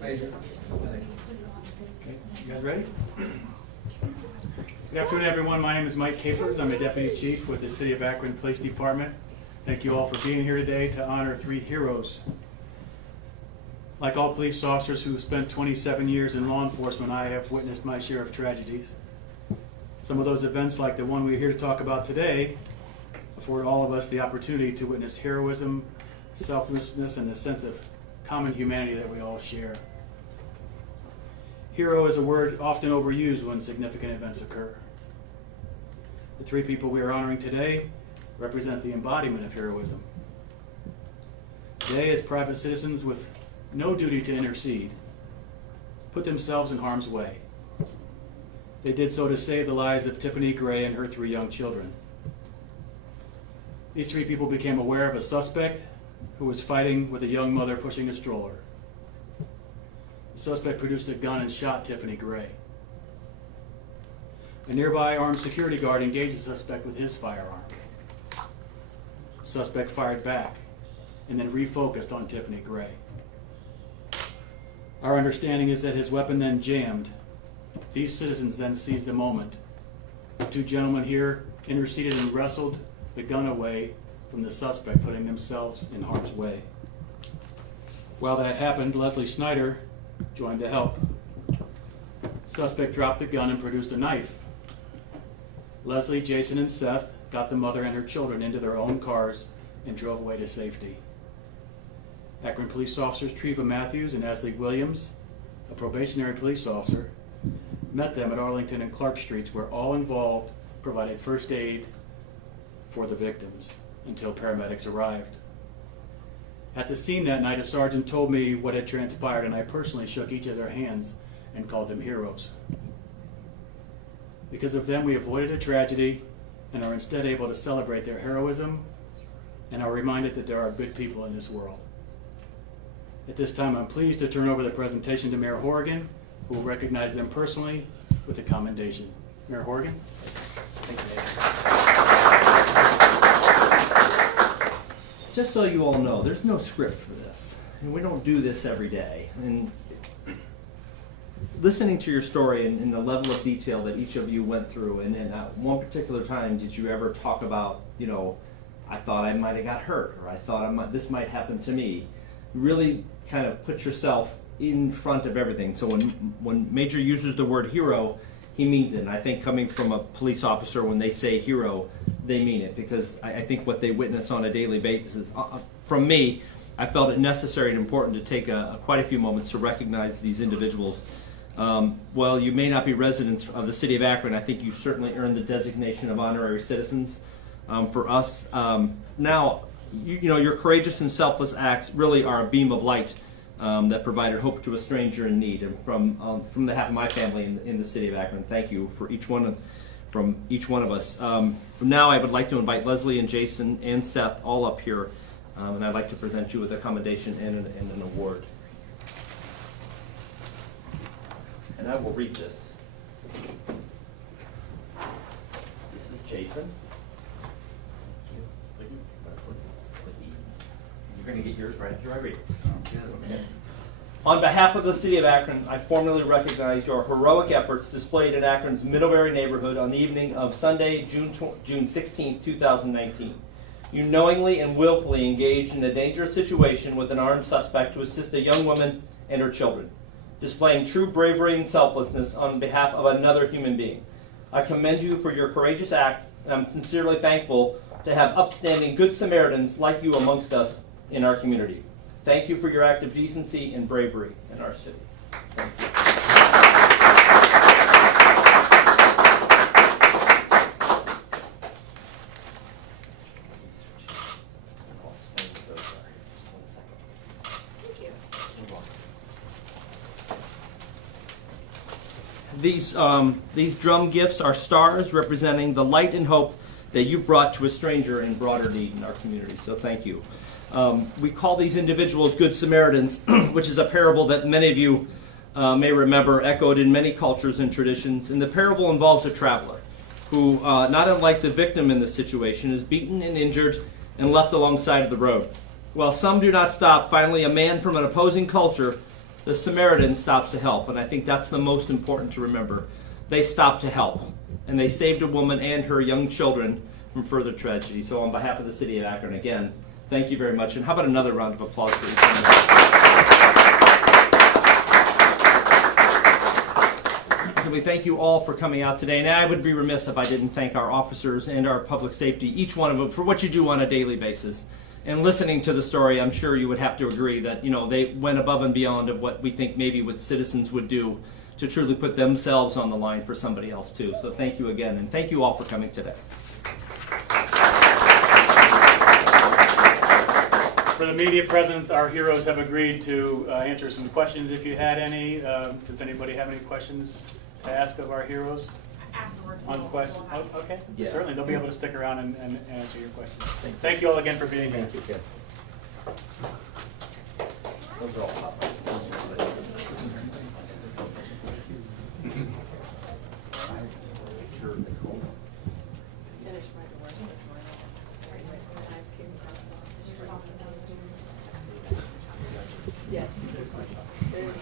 Major. Okay, you guys ready? Good afternoon, everyone. My name is Mike Capers. I'm a Deputy Chief with the City of Akron Police Department. Thank you all for being here today to honor 3 heroes. Like all police officers who have spent 27 years in law enforcement, I have witnessed my share of tragedies. Some of those events, like the one we're here to talk about today, afford all of us the opportunity to witness heroism, selflessness, and the sense of common humanity that we all share. Hero is a word often overused when significant events occur. The 3 people we are honoring today represent the embodiment of heroism. They, as private citizens with no duty to intercede, put themselves in harm's way. They did so to save the lives of Tiffany Gray and her 3 young children. These 3 people became aware of a suspect who was fighting with a young mother pushing a stroller. The suspect produced a gun and shot Tiffany Gray. A nearby armed security guard engaged the suspect with his firearm. The suspect fired back and then refocused on Tiffany Gray. Our understanding is that his weapon then jammed. These citizens then seized the moment. The 2 gentlemen here interceded and wrestled the gun away from the suspect, putting themselves in harm's way. While that happened, Leslie Snyder joined to help. The suspect dropped the gun and produced a knife. Leslie, Jason, and Seth got the mother and her children into their own cars and drove away to safety. Akron police officers Treva Matthews and Ashley Williams, a probationary police officer, met them at Arlington and Clark Streets, where all involved provided first aid for the victims until paramedics arrived. At the scene that night, a sergeant told me what had transpired, and I personally shook each of their hands and called them heroes. Because of them, we avoided a tragedy and are instead able to celebrate their heroism and are reminded that there are good people in this world. At this time, I'm pleased to turn over the presentation to Mayor Horrigan, who will recognize them personally with a commendation. Mayor Horrigan. Thank you, Mayor. Just so you all know, there's no script for this. And we don't do this every day. And listening to your story and the level of detail that each of you went through, and then at one particular time, did you ever talk about, I thought I might have got hurt, or I thought this might happen to me? Really kind of put yourself in front of everything. So when Major uses the word hero, he means it. And I think coming from a police officer, when they say hero, they mean it, because I think what they witness on a daily basis is, from me, I felt it necessary and important to take quite a few moments to recognize these individuals. While you may not be residents of the city of Akron, I think you certainly earned the designation of honorary citizens. For us, now, your courageous and selfless acts really are a beam of light that provided hope to a stranger in need. And from the half of my family in the city of Akron, thank you for from each one of us. Now I would like to invite Leslie and Jason and Seth all up here, and I'd like to present you with a commendation and an award. And I will read this. This is Jason. Leslie. It was easy. You're going to get yours right after I read it. Sounds good. Okay. On behalf of the City of Akron, I formally recognize your heroic efforts displayed in Akron's Middlebury neighborhood on the evening of Sunday, June 16, 2019. You knowingly and willfully engaged in a dangerous situation with an armed suspect to assist a young woman and her children, displaying true bravery and selflessness on behalf of another human being. I commend you for your courageous act, and I'm sincerely thankful to have upstanding Good Samaritans like you amongst us in our community. Thank you for your act of decency and bravery in our city. Thank you. These drum gifts are stars representing the light and hope that you brought to a stranger in broader need in our community. So thank you. We call these individuals Good Samaritans, which is a parable that many of you may remember, echoed in many cultures and traditions. And the parable involves a traveler who, not unlike the victim in this situation, is beaten and injured and left alongside of the road. While some do not stop, finally a man from an opposing culture the Samaritan stops to help, and I think that's the most important to remember. They stopped to help, and they saved a woman and her young children from further tragedy. So on behalf of the city of Akron, again, thank you very much, and how about another round of applause for each of them. So we thank you all for coming out today, and I would be remiss if I didn't thank our officers and our public safety, each one of them, for what you do on a daily basis. And listening to the story, I'm sure you would have to agree that, you know, they went above and beyond of what we think maybe what citizens would do to truly put themselves on the line for somebody else too. So thank you again, and thank you all for coming today. For the media present, our heroes have agreed to answer some questions if you had any. Does anybody have any questions to ask of our heroes? Afterwards. On questions? Oh, okay, Yeah. certainly. They'll be able to stick around and answer your questions. Thank you all again for being here. Thank you, Ken. Those are all hot ones. Yes. Very much.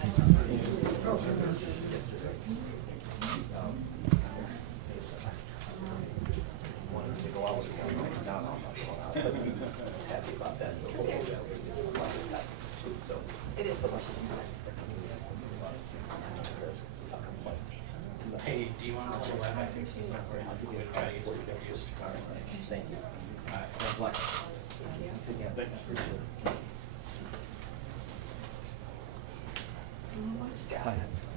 It is. Hey, do you want to tell me why I think she's not very happy with trying to get introduced? Thank you. All right. God bless. Thanks again. Thanks. Go ahead.